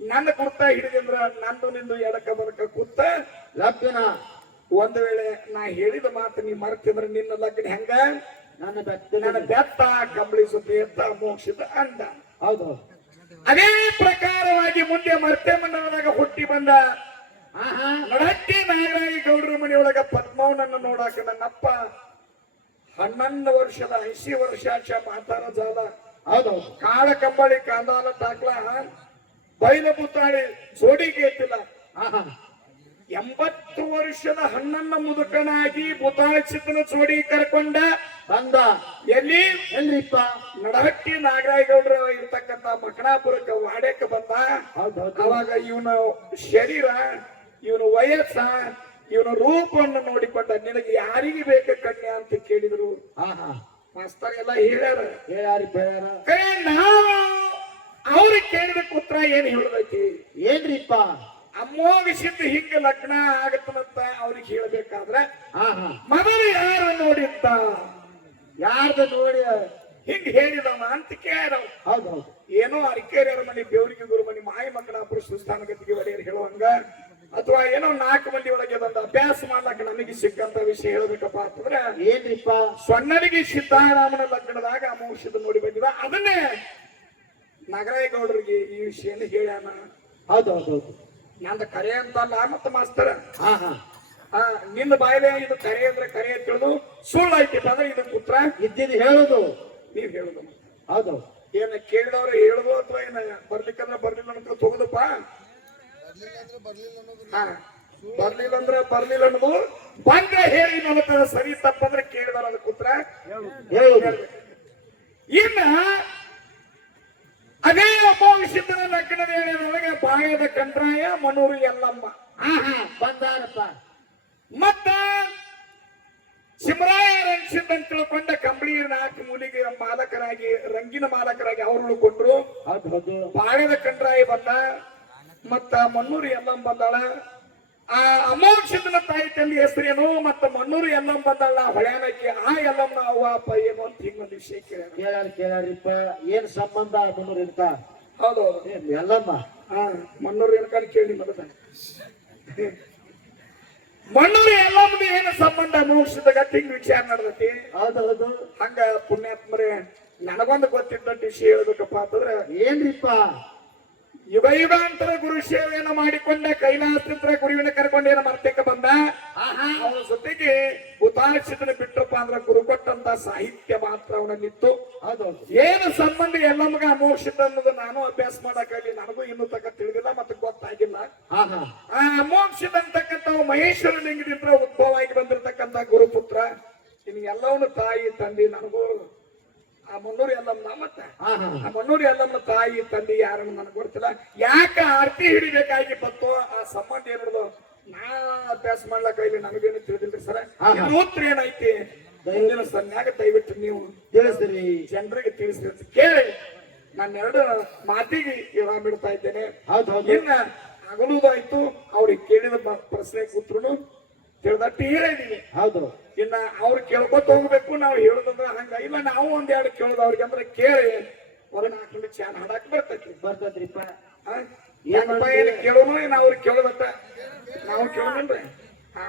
ನನ್ನ ಗುರ್ತ ಹಿಡಿದಂದ್ರ ನಂದು ನಿಂದು ಎಡಕ ಬರಕ ಕೂತ ಲಗ್ನ ಒಂದ್ ವೇಳೆ ನಾ ಹೇಳಿದ ಮಾತು ನೀ ಮರ್ತಿದ್ರ ನಿನ್ನ ಲಗ್ನ ಹೆಂಗ? ನನ್ನ ಬೆತ್ತ ನನ್ನ ಬೆತ್ತ ಕಂಬಳಿ ಸುದ್ದಿ ಎತ್ತ ಮೋಕ್ಷಿತ ಅಂದ. ಹೌದು. ಅದೇ ಪ್ರಕಾರವಾಗಿ ಮುಂದೆ ಮರ್ತೆ ಮಂಡಲದಾಗ ಹುಟ್ಟಿ ಬಂದ ನಡಕ್ಕೆ ನಾಗರಾಗಿ ಗೌಡರ ಮನೆಯೊಳಗ ಪದ್ಮವನನ್ನು ನೋಡಾಕ ನನ್ನಪ್ಪ ಹನ್ನೊಂದು ವರ್ಷದ ಐಸಿ ವರ್ಷಾಚ ಮಾತಾಡ ಜಾಲ ಹೌದು. ಕಾಳ ಕಂಬಳಿ ಕಾಂದಾಲ ತಾಕ್ಲ ಬೈಲ ಬುತ್ತಾಳಿ ಜೋಡಿಗೆ ಎತ್ತಿಲ್ಲ ಆಹಾ. ಎಂಬತ್ತು ವರ್ಷದ ಹಣ್ಣನ್ನ ಮುದುಕನಾಗಿ ಬುತ್ತಾಳಿ ಚಿತ್ತನ ಜೋಡಿ ಕರ್ಕೊಂಡ ಬಂದ. ಎಲ್ಲಿ? ಎಲ್ಲಿಪ್ಪ? ನಡಹಟ್ಟಿ ನಾಗರಾಯಗೌಡ್ರ ಇರ್ತಕ್ಕಂತ ಮಕಣಾಪುರಕ್ಕೆ ವಾಡಕ್ಕೆ ಬಂದ. ಅವಾಗ ಇವನ ಶರೀರ ಇವನ ವಯಸ್ಸ ಇವನ ರೂಪವನ್ನು ನೋಡಿಕೊಂಡ. ನಿನಗೆ ಯಾರಿಗೆ ಬೇಕ ಕನ್ಯಾ ಅಂತ ಕೇಳಿದ್ರು. ಆಹಾ ಮಾಸ್ತರ್ ಎಲ್ಲ ಹೇಳ್ಯಾರ. ಹೇಳ್ಯಾರಿಪ್ಪ ಹೇಳ್ಯಾರ. ನಾವು ಅವ್ರಿಗೆ ಕೇಳಿದ ಉತ್ತರ ಏನ್ ಹೇಳದೈತಿ? ಏನ್ರಿಪ್ಪ? ಅಮ್ಮೋಗಿಸಿದ್ದ ಹಿಂಗ ಲಗ್ನ ಆಗತ್ತಂತ ಅವ್ರಿಗೆ ಹೇಳ್ಬೇಕಾದ್ರೆ ಮೊದಲು ಯಾರು ನೋಡಿದ್ದ ಯಾರ್ದ ನೋಡಿ? ಹಿಂಗ್ ಹೇಳಿದವ ಅಂತ ಹೌದು ಹೌದು. ಏನೋ ಅರಿಕೇರಿಯರ ಮನೆ ಬೇವರಿಗೆ ಗುರು ಮನೆ ಮಾಯಿ ಮಕ್ಕಳ ಸುಸ್ತಾನ ಗತಿಗೆ ಒಡೆಯರು ಹೇಳುವಂಗ ಅಥವಾ ಏನೋ ನಾಲ್ಕು ಮಂದಿ ಒಳಗೆ ಬಂದ ಅಭ್ಯಾಸ ಮಾಡ್ಲಕ್ಕ ನಮಗೆ ಸಿಕ್ಕಂತ ವಿಷಯ ಹೇಳ್ಬೇಕಪ್ಪ ಅಂತಂದ್ರೆ ಏನ್ರಿಪ್ಪ? ಸೊನ್ನರಿಗೆ ಸಿದ್ದಾರಾಮನ ಲಗ್ನದಾಗ ಅಮೋಷದ ನೋಡಿ ಬಂದಿದ. ಅದನ್ನೇ ನಗರೇಗೌಡರಿಗೆ ಈ ವಿಷಯನ ಹೇಳ್ಯಾನ. ಹೌದೌದೌದು ನಂದ ಕರೆ ಅಂತಲ್ಲ ಮತ್ತ ಮಾಸ್ತರ? ಹಾ ಆ ನಿನ್ನ ಬಾಯಿಲೆ ಇದು ಕರೆ ಅಂದ್ರೆ ಕರೆ ಅಂತ ತಿಳಿದು ಸುಳ್ಳು ಐತಿ ಅಂದ್ರೆ ಇದು ಪುತ್ರ ಇದ್ದಿದ್ದು ಹೇಳುದು. ನೀವ್ ಹೇಳುದು ಹೌದು. ಏನ ಕೇಳಿದವ್ರು ಹೇಳುದು ಅಥವಾ ಏನ ಬರ್ಲಿಕ್ಕಂದ್ರೆ ಬರ್ಲಿಲ್ಲ ಅಂತ ತಗೋದಪ್ಪ? ಹಾ. ಬರ್ಲಿಲ್ಲ ಅಂದ್ರೆ ಬರ್ಲಿಲ್ಲ ಅನ್ನೋದು. ಬಂದ್ರೆ ಹೇಳಿ ನನ್ನ ಸರಿ ತಪ್ಪಂದ್ರೆ ಕೇಳಿದವ್ರ ಅದು ಪುತ್ರ ಹೇಳುದು. ಇನ್ನ ಅದೇ ಅಪೋಷಿತನ ಲಗ್ನದ ವೇಳೆಯೊಳಗೆ ಬಾಯದ ಕಂಡ್ರಾಯ ಮನೂರು ಎಲ್ಲಮ್ಮ ಆಹಾ ಬಂದಾರಪ್ಪ. ಮತ್ತ ಸಿಮರಾಯ ರಂಗಿಸಿದ್ದ ಅಂತ ತಿಳ್ಕೊಂಡ ಕಂಬಳಿ ನಾಲ್ಕು ಮೂಲಿಗೆ ಮಾಲಕರಾಗಿ ರಂಗಿನ ಮಾಲಕರಾಗಿ ಅವರು ಹೌದು ಬಾಳದ ಕಂಡ್ರಾಯ ಬಂದ ಮತ್ತ ಮನ್ನೂರು ಎಲ್ಲಮ್ಮ ಬಂದಾಳ. ಆ ಅಮೋಕ್ಷದನ ತಾಯಿ ತಂದೆ ಹೆಸರೇನು ಮತ್ತ ಮನ್ನೂರು ಎಲ್ಲಮ್ಮ ಬಂದಾಳ. ಹೊಳ್ಯಾನಕ್ಕೆ ಆ ಎಲ್ಲಮ್ಮ ಅವ್ವ ಅಪ್ಪ ಏನು ಅಂತ ಹಿಂಗೊಂದು ವಿಷಯ ಕೇಳ ಕೇಳಾರ ಕೇಳಾರಿಪ್ಪ ಏನ್ ಸಂಬಂಧ ಮನ್ನೂರು ಇರ್ತ ಹೌದು ಎಲ್ಲಮ್ಮ ಹಾ ಮಣ್ಣೂರು ಏನಕಾಲ ಕೇಳಿ ಮೊದಲ. ಮಣ್ಣೂರು ಎಲ್ಲಮ್ಮದು ಏನು ಸಂಬಂಧ ಮೋಕ್ಷದ ಗತಿ ಹಿಂಗ್ ವಿಚಾರ ನಡೆದತಿ? ಹೌದೌದು ಹಂಗ ಪುಣ್ಯಾತ್ಮರೇ ನನಗೊಂದು ಗೊತ್ತಿದ್ದ ವಿಷಯ ಹೇಳ್ಬೇಕಪ್ಪ ಅಂತಂದ್ರೆ ಏನ್ರಿಪ್ಪ? ಯುಗ ಯುಗಾಂತರ ಗುರು ಸೇವೆಯನ್ನು ಮಾಡಿಕೊಂಡ ಕೈಲಾಸತ್ರ ಗುರುವಿನ ಕರ್ಕೊಂಡೇನ ಮರ್ತಕ್ಕೆ ಬಂದ? ಆಹಾ ಅವನ ಜೊತೆಗೆ ಉದಾಸಿತನ ಬಿಟ್ಟಪ್ಪ ಅಂದ್ರ ಗುರು ಕೊಟ್ಟಂತ ಸಾಹಿತ್ಯ ಮಾತ್ರ ಅವನಲ್ಲಿತ್ತು. ಅದು ಏನು ಸಂಬಂಧ ಎಲ್ಲಮಗ ಅಮೋಕ್ಷಿತ ಅನ್ನೋದು ನಾನು ಅಭ್ಯಾಸ ಮಾಡಕ್ಕಾಗಲಿ ನನಗೂ ಇನ್ನೂ ತಕ್ಕ ತಿಳಿದಿಲ್ಲ ಮತ್ತೆ ಗೊತ್ತಾಗಿಲ್ಲ. ಆಹಾ. ಆ ಅಮೋಕ್ಷಿತ ಅಂತಕ್ಕಂಥ ಮಹೇಶ್ವರ ಲಿಂಗದಿಂದ ಉದ್ಭವ ಆಗಿ ಬಂದಿರತಕ್ಕಂಥ ಗುರುಪುತ್ರ. ಇನ್ನು ಎಲ್ಲವನು ತಾಯಿ ತಂದೆ ನನಗೂ ಆ ಮಣ್ಣೂರು ಎಲ್ಲಮ್ಮ ಮತ್ತೆ? ಆ ಮಣ್ಣೂರು ಎಲ್ಲಮ್ಮನ ತಾಯಿ ತಂದೆ ಯಾರನ್ನು ನನಗೆ ಗೊತ್ತಿಲ್ಲ. ಯಾಕೆ ಆರ್ತಿ ಹಿಡಿಬೇಕಾಗಿ ಬಂತು? ಆ ಸಂಬಂಧ ಏನಿರೋದು ನಾ ಅಭ್ಯಾಸ ಮಾಡ್ಲಕ್ಕ ಇಲ್ಲಿ ನಮಗೇನು ತಿಳಿದಿಲ್ರಿ ಸರ್. ಮೂತ್ರ ಏನೈತಿ? ಮುಂದಿನ ಸನ್ಯಾಗ ದಯವಿಟ್ಟು ನೀವು ತಿಳಿಸ್ರಿ. ಜನರಿಗೆ ತಿಳಿಸ್ರಿ ಅಂತ ಕೇಳಿ ನನ್ನೆರಡು ಮಾತಿಗೆ ವಿರಾಮ ಬಿಡ್ತಾ ಇದ್ದೇನೆ. ಇನ್ನ ಆಗಲುದಾಯ್ತು ಅವ್ರಿಗೆ ಕೇಳಿದ ಪ್ರಶ್ನೆ ಪ್ರಶ್ನೆಗೆ ಉತ್ತರನು ತಿಳಿದಟ್ಟು ಹೇಳಿದೀನಿ ಹೌದು. ಇನ್ನ ಅವ್ರು ಕೇಳ್ಕೊತ ಹೋಗ್ಬೇಕು ನಾವು ಹೇಳುದಂದ್ರ ಹಂಗ. ಇಲ್ಲ ನಾವು ಒಂದೆರಡು ಕೇಳುದ ಅವ್ರಿಗೆ ಅಂದ್ರೆ ಕೇಳಿ. ಹೊರಗೆ ಹಾಕೊಂಡು ಚಾನ್ ಹಾಡಕ್ ಬರ್ತೈತಿ. ಬರ್ತದ್ರಿಪ್ಪ ಏನಪ್ಪ ಏನು ಕೇಳೋನು ಏನ ಅವ್ರು ಕೇಳೋದತ್ತ ನಾವು ಕೇಳೋಣನ್ರಿ ಹಾ.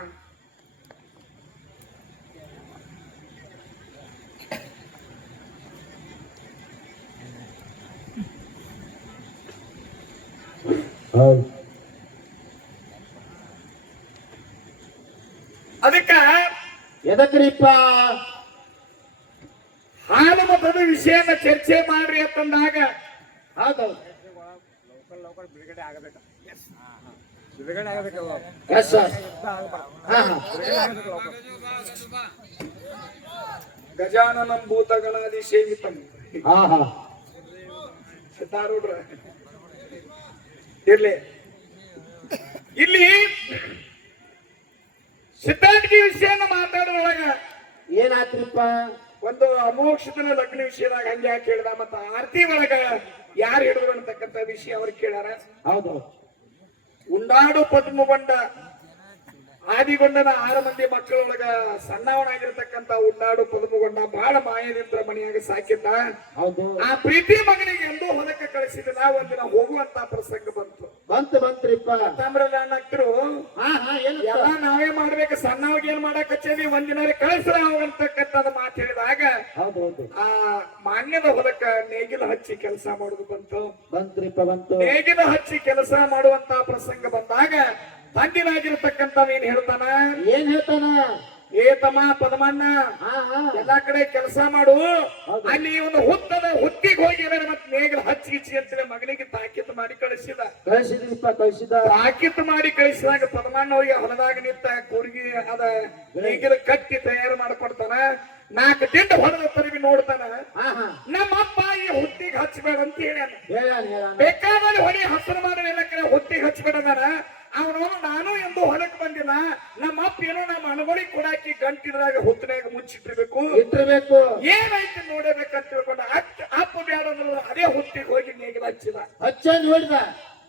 ಹೌದು. ಅದಕ್ಕ ಎದಕ್ರಿಪ್ಪ? ಹಾಲು ಮತದ ವಿಷಯದ ಚರ್ಚೆ ಮಾಡ್ರಿ ಅಂತಂದಾಗ ಹೌದು. ಗಣಾದಿ ಗಜಾನನಂ ಭೂತಗಣಾದಿ ಸೇವಿತಂ ಹಾ ಹಾ. ಸಿದ್ಧಾರೂಢ್ರ ಇರ್ಲಿ. ಇಲ್ಲಿ ಸಿದ್ಧಾರ್ಥಿ ವಿಷಯನ ಮಾತಾಡುವಾಗ ಏನಾತ್ರಿಪ್ಪ ಒಂದು ಅಮೋಕ್ಷತನ ಲಗ್ನ ವಿಷಯದಾಗ ಹಂಗೆ ಯಾಕೆ ಕೇಳ್ದ ಮತ್ತ ಆರತಿ ಒಳಗ ಯಾರು ಹಿಡಿದ್ರು ಅಂತಕ್ಕಂಥ ವಿಷಯ ಅವ್ರಿಗೆ ಕೇಳಾರ ಹೌದು. ಉಂಡಾಡು ಪದ್ಮಗೊಂಡ ಆದಿಗೊಂಡನ ಆರು ಮಂದಿ ಮಕ್ಕಳೊಳಗ ಸಣ್ಣವನಾಗಿರ್ತಕ್ಕಂತ ಉಂಡಾಡು ಪದ್ಮಗೊಂಡ ಬಹಳ ಮಾಯದಿಂದ ಮನೆಯಾಗ ಸಾಕಿದ್ದ. ಹೌದು. ಆ ಪ್ರೀತಿ ಮಗನಿಗೆ ಎಂದೂ ಹೊಲಕ್ಕೆ ನಾವು ಒಂದಿನ ಹೋಗುವಂತ ಪ್ರಸಂಗ ಬಂತು. ಬಂತು ಬಂತ್ರಿಪ್ಪ. ಹಾ ಎಲ್ಲ ನಾವೇ ಮಾಡ್ಬೇಕು. ಸಣ್ಣವಾಗ ಏನ್ ಮಾಡಕ್ ಹಚ್ಚೇವಿ? ಒಂದಿನ ಕಳಿಸ್ರ ಅಂತಕ್ಕಂಥದ್ದು ಮಾತು ಹೇಳಿದಾಗ ಆ ಮಾನ್ಯದ ಹೊಲಕ್ಕ ನೇಗಿಲ ಹಚ್ಚಿ ಕೆಲಸ ಮಾಡುದು ಬಂತು. ಬಂತ್ರಿಪ್ಪ ಬಂತು. ನೇಗಿಲ ಹಚ್ಚಿ ಕೆಲಸ ಮಾಡುವಂತ ಪ್ರಸಂಗ ಬಂದಾಗ ತಂದಿನಾಗಿರ್ತಕ್ಕಂಥ ಏನ್ ಹೇಳ್ತಾನ? ಏನ್ ಹೇಳ್ತಾನ? ಏ ತಮ್ಮ ಪದಮಣ್ಣ ಎಲ್ಲಾ ಕಡೆ ಕೆಲಸ ಮಾಡು. ಅಲ್ಲಿ ಒಂದು ಹುತ್ತದ ಹುತ್ತಿಗೆ ಹೋಗಿ ಮತ್ತೆ ನೇಗಿಲ ಹಚ್ಚಿ ಹಿಚ್ಚಿ ಅಂತೇಳಿ ಮಗನಿಗೆ ತಾಕಿತ್ ಮಾಡಿ ಕಳಿಸಿದ. ಕಳಿಸಿದ್ರಿಪ್ಪ ಕಳಿಸಿದ ತಾಕಿತ್ ಮಾಡಿ ಕಳಿಸಿದಾಗ ಪದಮಣ್ಣ ಅವ್ರಿಗೆ ಹೊಲದಾಗ ನಿಂತ ಕೂರ್ಗಿ ಅದ ನೇಗಿಲ ಕಟ್ಟಿ ತಯಾರು ಮಾಡ್ಕೊಡ್ತಾನ. ನಾಲ್ಕು ದಿಂಡ ಹೊಡೆದ ತರಬಿ ನೋಡ್ತಾನ. ಹಾ ಹಾ. ನಮ್ಮ ಅಪ್ಪ ಈ ಹುತ್ತಿಗೆ ಹಚ್ಚಬೇಡ ಅಂತ ಹೇಳ್ಯಾನ. ಬೇಕಾದ್ರೆ ಬೇಕಾದಲ್ಲಿ ಹೊಡಿ ಹಸರು ಮಾಡಿ ಎಲ್ಲ ಕಡೆ ಹೊತ್ತಿಗೆ ಹಚ್ಬಿಡದಾನ ಅವನು ನಾನು ಎಂದು ಹೊಲಕ್ಕೆ ಬಂದಿಲ್ಲ ನಮ್ಮ ಅಪ್ಪ ಏನೋ ನಮ್ಮ ಅನುಗಳಿಗೆ ಕೊಡಾಕಿ ಗಂಟಿದ್ರಾಗ ಹೊತ್ತಿನಾಗ ಮುಚ್ಚಿಟ್ಟಿರ್ಬೇಕು. ಇಟ್ಟಿರ್ಬೇಕು. ಏನಾಯ್ತು ನೋಡಬೇಕಂತ ತಿಳ್ಕೊಂಡ ಅಪ್ಪ ಅಪ್ಪ ಬೇಡ ಅದೇ ಹೊತ್ತಿಗೆ ಹೋಗಿ ನೇಗಿಲ ಹಚ್ಚಿದ. ಹಚ್ಚ ನೋಡಿದ?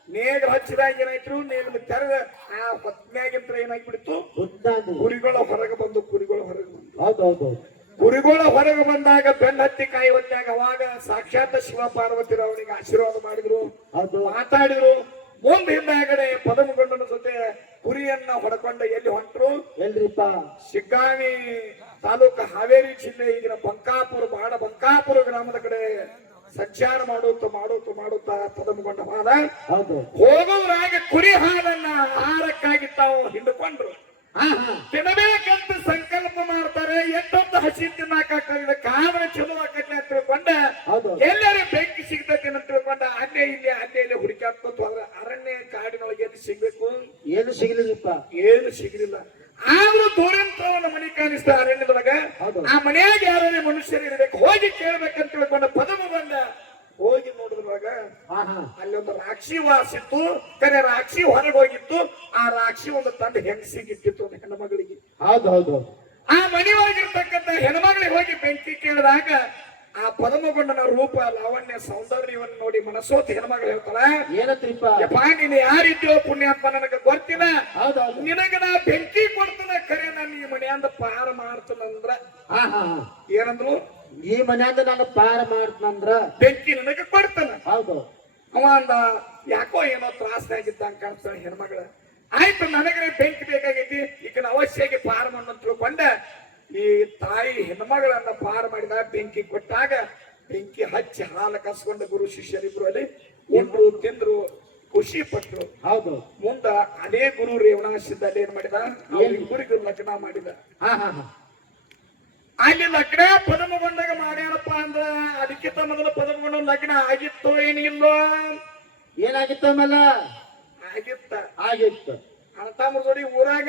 ನೇಗ ಹಚ್ಚಿದಾಗ ಏನಾಯ್ತು ನೇಗ ತೆರೆದ ಆ ಹೊತ್ತಿನಾಗಿಂತ ಏನಾಗ್ಬಿಡ್ತು? ಕುರಿಗಳ ಹೊರಗೆ ಬಂದು ಕುರಿಗಳ ಹೊರಗೆ ಬಂದು. ಹೌದು ಹೌದು ಕುರಿಗಳ ಹೊರಗೆ ಬಂದಾಗ ಬೆನ್ನ ಹತ್ತಿ ಕಾಯಿ ಹೊತ್ತಾಗ ಅವಾಗ ಸಾಕ್ಷಾತ್ ಶಿವ ಪಾರ್ವತಿ ಅವನಿಗೆ ಆಶೀರ್ವಾದ ಮಾಡಿದ್ರು. ಅದು ಮಾತಾಡಿದ್ರು ಮುಂದೆ ಹಿಂದಾಗಡೆ ಪದಮಗೊಂಡನ ಜೊತೆ ಕುರಿಯನ್ನ ಹೊಡ್ಕೊಂಡು ಎಲ್ಲಿ ಹೊಂಟ್ರು ಎಲ್ರಿಪ್ಪ ಶಿಗ್ಗಾವಿ ತಾಲೂಕು ಹಾವೇರಿ ಜಿಲ್ಲೆ ಈಗಿನ ಬಂಕಾಪುರ ಬಾಡ ಬಂಕಾಪುರ ಗ್ರಾಮದ ಕಡೆ ಸಂಚಾರ ಮಾಡುತ್ತ ಮಾಡುತ್ತ ಮಾಡುತ್ತಾ ಪದಮಗೊಂಡ ಹೋದ ಹೌದು ಹೋಗುವರಾಗ ಕುರಿ ಹಾಲನ್ನ ಆಹಾರಕ್ಕಾಗಿ ತಾವು ಹಿಂಡ್ಕೊಂಡ್ರು ಹಾ ಹಾ ತಿನ್ನಬೇಕಂತ ಸಂಕಲ್ಪ ಮಾಡ್ತಾರೆ ಎಷ್ಟೊಂದು ಹಸಿ ತಿನ್ನಾಕಾಗ್ತದೆ ಕಾದ್ರೆ ಚಲೋ ಆಕತ್ತೆ ಅಂತ ತಿಳ್ಕೊಂಡ ಹೌದು ಎಲ್ಲರೂ ಬೆಂಕಿ ಸಿಗ್ತೈತೆ ಅಂತ ತಿಳ್ಕೊಂಡ ಅಲ್ಲೇ ಇಲ್ಲಿ ಅಲ್ಲೇ ಇಲ್ಲಿ ಹುಡುಕಾಡ್ಕೊತ ಹೋದ್ರ ಅರಣ್ಯ ಕಾಡಿನೊಳಗೆ ಎಲ್ಲಿ ಸಿಗ್ಬೇಕು ಏನು ಸಿಗ್ಲಿಲ್ಲಪ್ಪ ಏನು ಸಿಗಲಿಲ್ಲ. ಆದ್ರೂ ದೂರಂತ ಒಂದು ಮನೆ ಕಾಣಿಸ್ತಾ ಅರಣ್ಯದೊಳಗ. ಆ ಮನೆಯಾಗ ಯಾರೇ ಮನುಷ್ಯರು ಇರಬೇಕು ಹೋಗಿ ಕೇಳ್ಬೇಕಂತ ತಿಳ್ಕೊಂಡ ಪದಮ ಬಂದ. ಹೋಗಿ ನೋಡಿದ್ರೊಳಗ ಅಲ್ಲೊಂದು ರಾಕ್ಷಿ ವಾಸಿತ್ತು ಕರೆ ರಾಕ್ಷಿ ಹೊರಗೆ ಹೋಗಿತ್ತು. ಆ ರಾಕ್ಷಿ ಒಂದು ತಂಡ ಹೆಂಗಸಿಗಿಟ್ಟಿತ್ತು ಒಂದು ಹೆಣ್ಣು ಮಗಳಿಗೆ ಹೌದೌದು ಹೌದು. ಆ ಮನೆಯೊಳಗಿರ್ತಕ್ಕಂಥ ಹೆಣ್ಮಗಳಿಗೆ ಹೋಗಿ ಬೆಂಕಿ ಕೇಳಿದಾಗ ಆ ಪದಮಗೊಂಡನ ರೂಪ ಲಾವಣ್ಯ ಸೌಂದರ್ಯವನ್ನು ನೋಡಿ ಮನಸ್ಸೋತ್ ಹೆಣ್ಮಗಳು ಹೇಳ್ತಾಳ ಏನತ್ರಿಪ್ಪ? ಯಪ್ಪ ನೀನು ಯಾರಿದ್ಯೋ ಪುಣ್ಯಾತ್ಮ ನನಗೆ ಗೊತ್ತಿಲ್ಲ ಹೌದು ಹೌದು ನಿನಗ ನಾ ಬೆಂಕಿ ಕೊಡ್ತದ ಖರೆ ನಾನು ಈ ಮನೆಯಿಂದ ಪಾರ ಮಾಡ್ತನಂದ್ರ ಹಾ ಹಾ ಹಾ ಏನಂದ್ರು ಈ ಮನ್ಯಾಂದ ನಾನು ಪಾರ ಮಾಡ್ತಂದ್ರ ಬೆಂಕಿ ನನಗೆ ಕೊಡ್ತಾನ. ಹೌದು. ಅವ ಅಂದ ಯಾಕೋ ಏನೋ ತ್ರಾಸ ಆಗಿದ್ದ ಅಂತ ಹೆಣ್ಮಗಳ. ಆಯ್ತು ನನಗೆ ಬೆಂಕಿ ಬೇಕಾಗೈತಿ ಈಗ ಅವಶ್ಯಕ್ಕೆ ಪಾರ ಮಾಡೋ ತಿಳ್ಕೊಂಡ. ಈ ತಾಯಿ ಹೆಣ್ಮಗಳನ್ನ ಪಾರ ಮಾಡಿದ ಬೆಂಕಿ ಕೊಟ್ಟಾಗ ಬೆಂಕಿ ಹಚ್ಚಿ ಹಾಲು ಕಸ್ಕೊಂಡ ಗುರು ಶಿಷ್ಯರಿಬ್ರು ಅಲ್ಲಿ ಉಂಡ್ರು ತಿಂದ್ರು ಖುಷಿ ಪಟ್ರು. ಹೌದು. ಮುಂದ ಅದೇ ಗುರು ರೇವಣಾಸಿದ್ದಲ್ಲಿ ಏನ್ ಮಾಡಿದ? ಇಬ್ಬರಿಗೂ ಲಗ್ನ ಮಾಡಿದ. ಹಾ ಹಾ ಹಾ. ಅಲ್ಲಿ ಲಗ್ನ ಪದಮಗೊಂಡಾಗ ಮಾಡ್ಯಾರಪ್ಪ ಅಂದ್ರ ಅದಕ್ಕಿಂತ ಮೊದಲು ಪದಮಗೊಂಡ ಲಗ್ನ ಆಗಿತ್ತು ಏನಿಲ್ಲೋ? ಏನಾಗಿತ್ತ ಆಮೇಲೆ? ಆಗಿತ್ತ. ಆಗಿತ್ತು. ಅಣತಾಮ್ರ ಜೋಡಿ ಊರಾಗ?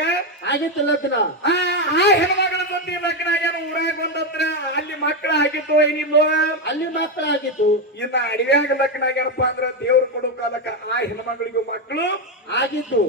ಆಗಿತ್ತು ಲಗ್ನ. ಆ ಆ ಹೆಣ್ಮಗಳ ಜೊತೆ ಲಗ್ನ ಆಗ್ಯಾನ ಊರಾಗ ಬಂದತ್ರ ಅಲ್ಲಿ ಮಕ್ಕಳ ಆಗಿತ್ತು ಏನಿಲ್ಲೋ? ಅಲ್ಲಿ ಮಾತ್ರ ಆಗಿತ್ತು. ಇನ್ನ ಅಡಿಗೆ ಲಗ್ನ ಆಗ್ಯಾರಪ್ಪ ಅಂದ್ರ ದೇವ್ರು ಕೊಡೋ ಕಾಲಕ್ಕ ಆ ಹೆಣ್ಮಗಳಿಗೂ ಮಕ್ಕಳು ಆಗಿತ್ತು.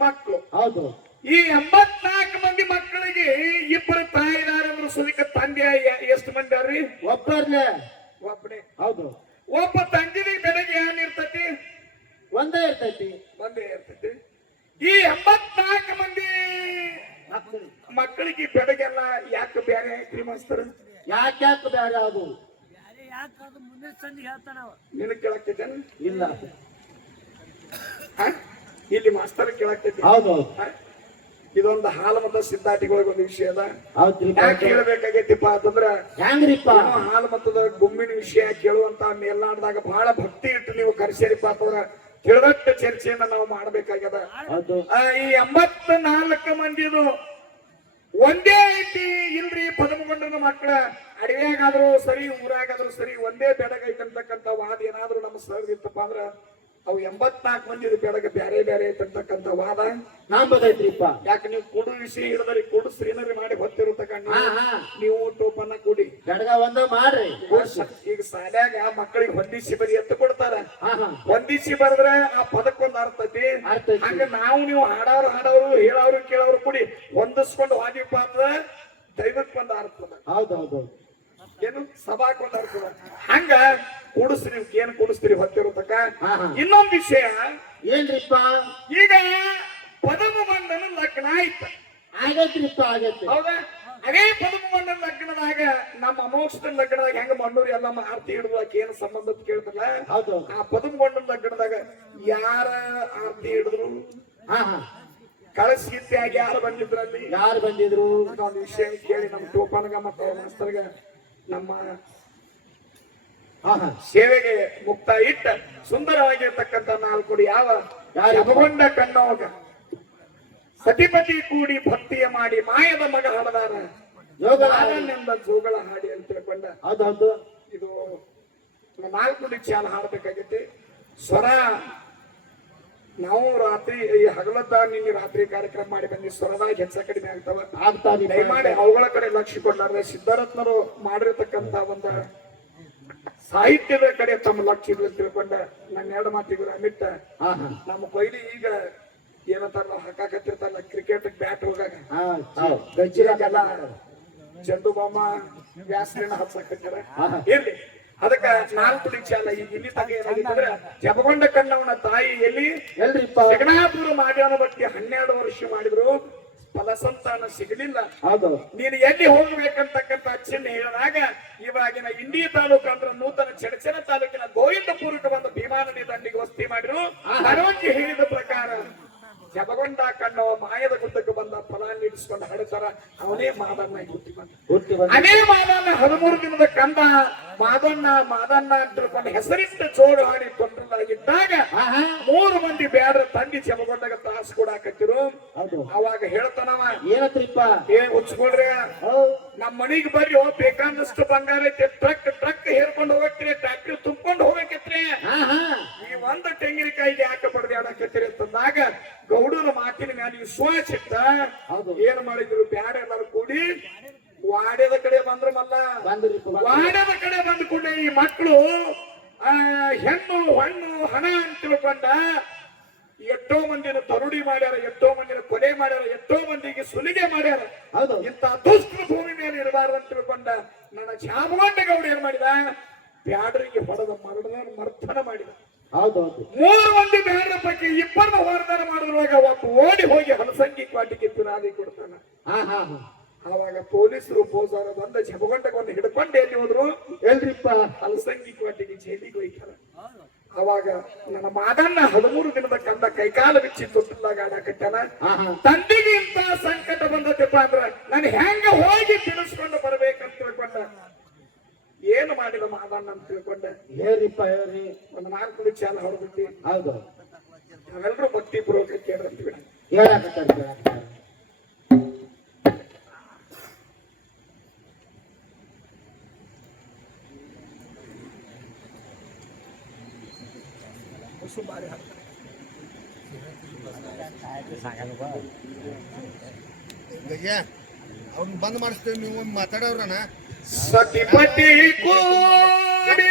ಮಕ್ಕಳು. ಹೌದು. ಈ ಎಂಬತ್ನಾಲ್ಕು ಮಂದಿ ಮಕ್ಕಳಿಗೆ ಇಬ್ಬರು ತಾಯಿದಾರರು ಸುಲಿಕ ತಂದೆ ಎಷ್ಟು ಮಂದಿ ಅವ್ರಿ? ಒಬ್ಬರ್ಲೆ ಒಬ್ಬನೇ. ಹೌದು. ಒಬ್ಬ ತಂದಿಗೆ ಬೆಳಗ್ಗೆ ಏನಿರ್ತತಿ ಒಂದೇ ಇರ್ತೈತಿ. ಒಂದೇ ಇರ್ತೈತಿ. ಈ ಎಂಬತ್ನಾಲ್ಕು ಮಂದಿ ಮಕ್ಕಳು. ಮಕ್ಕಳಿಗೆ ಬೆಳಗೆಲ್ಲ ಯಾಕೆ ಬೇರೆ ಐತ್ರಿ ಮಾಸ್ತರ? ಯಾಕೆ ಯಾಕೆ ಬೇರೆ ಅದು? ನಿನ್ನ ಕೇಳಕ್ತೈತೇನ ಇಲ್ಲ. ಹ? ಇಲ್ಲಿ ಮಾಸ್ತರ್ ಕೇಳಾಕ್ತೈತಿ. ಹೌದು? ಇದೊಂದು ಹಾಲು ಮತ ಸಿದ್ಧಾಟಿಗಳಿಗೆ ಒಂದು ವಿಷಯ ಅದ. ಯಾಕೆ ಹೇಳ್ಬೇಕಾಗೈತಿಪ್ಪ ಅಂತಂದ್ರ ಹೆಂಗ್ರಿಪ್ಪ? ಹಾಲು ಮತದ ಗುಮ್ಮಿನ ವಿಷಯ ಕೇಳುವಂತ ಮೇಲ್ನಾಡ್ದಾಗ ಬಹಳ ಭಕ್ತಿ ಇಟ್ಟು ನೀವು ಕರೆಸಿರಿಪ್ಪ ಅಂತಂದ್ರ ತಿಳಿದಟ್ಟ ಚರ್ಚೆಯನ್ನ ನಾವು ಮಾಡ್ಬೇಕಾಗ್ಯದ. ಈ ಎಂಬತ್ತ ನಾಲ್ಕು ಮಂದಿದು ಒಂದೇ ಐತಿ ಇಲ್ರಿ ಪದಮಗೊಂಡನ ಮಕ್ಕಳ. ಅಡವ್ಯಾಗಾದ್ರೂ ಸರಿ ಊರಾಗಾದ್ರೂ ಸರಿ ಒಂದೇ ಬೆಡಗೈತಂತಕ್ಕಂಥ ವಾದ ಏನಾದ್ರೂ ನಮ್ಮ ಸರ್ ಇತ್ತಪ್ಪ ಅಂದ್ರ ಅವು ಎಂಬತ್ನಾಕ್ ಮಂದಿ ಬೆಳಗ್ಗೆ ಬೇರೆ ಬೇರೆ ತರ್ತಕ್ಕಂಥ ವಾದ. ನಂಬದೈತ್ರಿಪ್ಪ ಯಾಕೆ ನೀವು ಕೊಡು ವಿಷಯ ಹಿಡಿದ್ರಿ ಕೊಡು ಶ್ರೀನರಿ ಮಾಡಿ ಹೊತ್ತಿರತಕ್ಕ ಹಾ ಹಾ. ನೀವು ಟೋಪನ್ನ ಕೊಡಿ. ಗಡಗ ಒಂದ ಮಾಡ್ರಿ. ಈಗ ಸಾಲ್ಯಾಗ ಮಕ್ಕಳಿಗೆ ಹೊಂದಿಸಿ ಬರಿ ಎತ್ತು ಕೊಡ್ತಾರ. ಹೊಂದಿಸಿ ಬರದ್ರ ಆ ಪದಕ್ಕೊಂದು ಅರ್ಥತಿ. ಹಂಗ ನಾವು ನೀವು ಹಾಡಾರು ಹಾಡೋರು ಹೇಳೋರು ಕೇಳೋರು ಕೂಡಿ ಹೊಂದಿಸ್ಕೊಂಡು ವಾದಿಪ್ಪ ಅಂದ್ರ ದೈವಕ್ಕೆ ಒಂದು ಅರ್ಥದ ಹೌದು ಹೌದು ಏನು ಸಭಾಕ್ ಒಂದು ಅರ್ಥದ ಹಂಗ ಕೂಡಿಸ್ರಿ ನೀವು ಏನ್ ಕೂಡಿಸ್ತೀರಿ ಹೊತ್ತಿರತಕ್ಕ ಹಾ, ಹಾ. ಇನ್ನೊಂದ್ ವಿಷಯ. ಏನ್ರಿಪ್ಪ? ಈಗ ಪದಮ ಮಂಡನ ಲಗ್ನ ಆಯ್ತು. ಆಗೈತ್ರಿಪ್ಪ ಆಗೈತಿ ಹೌದಾ? ಅದೇ ಪದಮ ಮಂಡನ ಲಗ್ನದಾಗ ನಮ್ಮ ಅಮೋಕ್ಷದ ಲಗ್ನದಾಗ ಹೆಂಗ ಮಣ್ಣೂರಿ ಎಲ್ಲ ಆರ್ತಿ ಹಿಡಿದಾಗ ಏನ್ ಸಂಬಂಧ ಅಂತ ಕೇಳ್ತಲ್ಲ ಹೌದು. ಆ ಪದಮ ಮಂಡನ ಲಗ್ನದಾಗ ಯಾರ ಆರ್ತಿ ಹಿಡಿದ್ರು? ಹಾ ಹಾ. ಕಳಸಿತ್ಯಾಗಿ ಯಾರು ಬಂದಿದ್ರಲ್ಲಿ? ಯಾರು ಬಂದಿದ್ರು? ಒಂದು ವಿಷಯ ಕೇಳಿ ನಮ್ಮ ಟೋಪನ್ಗ ಮತ್ತು ಮಾಸ್ತರ್ಗ ನಮ್ಮ ಸೇವೆಗೆ ಮುಕ್ತ ಇಟ್ಟ ಸುಂದರವಾಗಿರ್ತಕ್ಕಂಥ ನಾಲ್ಕು ಯಾವ? ಯಾರು? ಯಮಗೊಂಡ ಕಣ್ಣೋಗ. ಸತಿಪತಿ ಕೂಡಿ ಭಕ್ತಿಯ ಮಾಡಿ ಮಾಯದ ಮಗ ಹಾಡದಾರ ಯೋಗ. ಎಂಬ ಜೋಗಳ ಹಾಡಿ ಅಂತ ತಿಳ್ಕೊಂಡ. ಹೌದು ಇದು ನಾಲ್ಕು ಚಾಲ ಹಾಡಬೇಕಾಗೈತಿ ಸ್ವರ ನಾವು ರಾತ್ರಿ ಈ ಹಗಲತ್ತ ನಿನ್ನೆ ರಾತ್ರಿ ಕಾರ್ಯಕ್ರಮ ಮಾಡಿ ಬಂದಿ ಸ್ವರದಾಗ ಹೆಚ್ಚ ಕಡಿಮೆ ಆಗ್ತಾವ. ಆಗ್ತಾ ದಯಮಾಡಿ ಅವುಗಳ ಕಡೆ ಲಕ್ಷ್ಯ ಕೊಡ್ಲಾರ್ದೆ ಸಿದ್ಧರತ್ನರು ಮಾಡಿರತಕ್ಕಂತ ಒಂದು ಸಾಹಿತ್ಯದ ಕಡೆ ತಮ್ಮ ಲಕ್ಷ್ಯ ಅಂತ ತಿಳ್ಕೊಂಡ. ನನ್ನ ಎರಡು ಮಾತಿಗೆ ಅಮಿಟ್ಟ ನಮ್ಮ ಕೊಹ್ಲಿ ಈಗ ಏನಂತಾರ ನಾವು ಹಾಕಾಕತ್ತಿರ್ತಾರಲ್ಲ ಕ್ರಿಕೆಟ್ ಬ್ಯಾಟ್ ಹೋಗಾಗ. ಚಂಡು ಗಜ್ಜಿರಾಗೆಲ್ಲ ಚಂದು ಬಾಮ ವ್ಯಾಸಲಿನ ಹಚ್ಚಾಕತ್ತಾರ ಹಾ, ಹಾ. ಇರ್ಲಿ. ಅದಕ್ಕ ನಾಲ್ಕು ಚಾಲ ಈಗ ಇಲ್ಲಿ ತನಕ ಏನಾಗಿತ್ತಂದ್ರೆ ಜಪಗೊಂಡ ಕಣ್ಣವನ ತಾಯಿ ಎಲ್ಲಿ ಎಲ್ರಿಪ್ಪ. ಜಗನ್ನಾಥಪುರ ಮಾಧ್ಯಮ ಬಟ್ಟಿ ಹನ್ನೆರಡು ವರ್ಷ ಮಾಡಿದ್ರು. ಫಲಸಂತಾನ ಸಿಗಲಿಲ್ಲ. ಹೌದು. ನೀನು ಎಲ್ಲಿ ಹೋಗ್ಬೇಕಂತಕ್ಕಂತ ಚಿಹ್ನೆ ಹೇಳಿದಾಗ ಇವಾಗಿನ ಇಂಡಿ ತಾಲೂಕು ಅಂದ್ರೆ ನೂತನ ಚಡಚನ ತಾಲೂಕಿನ ಗೋವಿಂದಪುರಕ್ಕೆ ಬಂದು ಭೀಮಾನದಿ ದಂಡಿಗೆ ವಸ್ತಿ ಮಾಡಿರು ಅರೋಗ್ಯ ಹೇಳಿದ ಪ್ರಕಾರ ಜಪಗೊಂಡ ಕಣ್ಣು ಮಾಯದ ಗುಡ್ಡಕ್ಕೆ ಬಂದ ಫಲ ನೀಡಿಸ್ಕೊಂಡು ಹಡತಾರ ಅವನೇ ಮಾದಣ್ಣ ಹುಟ್ಟಿ ಬಂದ. ಅದೇ ಮಾದನ್ನ ಹದಿಮೂರು ದಿನದ ಕಂದ ಮಾದಣ್ಣ ಮಾದಣ್ಣ ಅಂತ ತಿಳ್ಕೊಂಡು ಹೆಸರಿಟ್ಟು ಚೋಡು ಹಾಡಿ ತೊಂದರೆದಾಗಿದ್ದಾಗ ಹಾ ಹಾ ಮೂರು ಮಂದಿ ಬ್ಯಾಡ್ರ ತಂಗಿ ಜಪಗೊಂಡಾಗ ತಾಸ್ ಕೊಡಾಕತ್ತಿರು ಹೌದು. ಅವಾಗ ಹೇಳ್ತಾನವ ಏನತ್ರಿಪ್ಪ? ಏನ್ ಉಚ್ಕೊಳ್ರಿ ನಮ್ಮ ಮನಿಗೆ ಬರ್ರಿ ಬೇಕಾದಷ್ಟು ಬಂಗಾರ ಐತಿ. ಟ್ರಕ್ ಟ್ರಕ್ ಹೇರ್ಕೊಂಡು ಹೋಗತ್ರಿ ಟ್ರ್ಯಾಕ್ಟರ್ ತುಂಬ್ಕೊಂಡು ಹೋಗಕತ್ರಿ. ಈ ಒಂದು ತೆಂಗಿನಕಾಯಿಗೆ ಯಾಕೆ ಬಡ್ದಾಡಕತ್ತೀರಿ ಅಂತಂದಾಗ ವಿಶ್ವಾಸ ಹೌದು. ಏನ್ ಮಾಡಿದ್ರು? ಬ್ಯಾಡ ಎಲ್ಲರೂ ಕೂಡಿ ವಾಡ್ಯದ ಕಡೆ ಬಂದ್ರ ಮಲ್ಲ. ವಾಡ್ಯದ ಕಡೆ ಬಂದ ಕೂಡಲೇ ಈ ಮಕ್ಕಳು ಆ ಹೆಣ್ಣು ಹಣ್ಣು ಹಣ ಅಂತ ತಿಳ್ಕೊಂಡ ಎಷ್ಟೋ ಮಂದಿನ ತರುಡಿ ಮಾಡ್ಯಾರ ಎಷ್ಟೋ ಮಂದಿನ ಕೊಲೆ ಮಾಡ್ಯಾರ ಎಷ್ಟೋ ಮಂದಿಗೆ ಸುಲಿಗೆ ಮಾಡ್ಯಾರ. ಹೌದು. ಇಂಥ ದುಷ್ಟ ಭೂಮಿ ಮೇಲೆ ಇರಬಾರ್ದು ಅಂತ ತಿಳ್ಕೊಂಡ ನನ್ನ ಚಾಮಗೊಂಡ ಗೌಡ ಏನ್ ಮಾಡಿದ? ಬ್ಯಾಡರಿಗೆ ಹೊಡೆದ ಮರಣ ಮರ್ಥನ ಮಾಡಿದ. ಮೂರು ಮಂದಿ ಬ್ಯಾಡ್ರ ಬಗ್ಗೆ ಇಬ್ಬರನ್ನ ಹೋರಾಟ ಮಾಡಿದ್ರುವಾಗ ಒಬ್ಬ ಓಡಿ ಹೋಗಿ ಹಲಸಂಗಿ ಕ್ವಾಟಿಗೆ ತಿರಾದಿ ಕೊಡ್ತಾನ. ಆವಾಗ ಪೊಲೀಸರು ಪೋಸಾರ ಬಂದ ಜಪಗೊಂಡಕ್ಕೆ ಒಂದು ಹಿಡ್ಕೊಂಡು ಎಲ್ಲಿ ಹೋದ್ರು? ಎಲ್ರಿಪ್ಪ. ಹಲಸಂಗಿ ಕ್ವಾಟಿಗೆ ಜೈಲಿಗೆ ಹೋಯ್ತಾರ ಅವಾಗ ನನ್ನ ಮಾದಣ್ಣ ಹದಿಮೂರು ದಿನದ ಕಂದ ಕೈಕಾಲ ಬಿಚ್ಚಿ ತೊಟ್ಟಿಲ್ದಾಗ ಆಡಕತ್ತಾನ ತಂದೆಗೆ ಇಂತ ಸಂಕಟ ಬಂದದಪ್ಪ ಅಂದ್ರ ನಾನು ಹೆಂಗ ಹೋಗಿ ತಿಳಿಸ್ಕೊಂಡು ಬರ್ಬೇಕಂತ ತಿಳ್ಕೊಂಡ. ಏನು ಮಾಡಿದ ಮಾದಣ್ಣ ಅಂತ ತಿಳ್ಕೊಂಡ. ಹೇಳ್ರಿಪ್ಪ ಹೇಳ್ರಿ. ಒಂದು ನಾಲ್ಕು ಚಾಲ ಹೊರಬಿಟ್ಟು ಹೌದು. ನಾವೆಲ್ಲರೂ ಭಕ್ತಿ ಪೂರ್ವಕ ಕೇಳಂತೀವಿ ಹೇಳಕತ್ತಾರ ಸುಮಾರಿ ಅವ್ರನ್ನ ಬಂದ್ ಮಾಡಿಸ್ತೇವೆ ನೀವು ಮಾತಾಡೋರನ ಸತಿಪತಿ ಕೂಡಿ.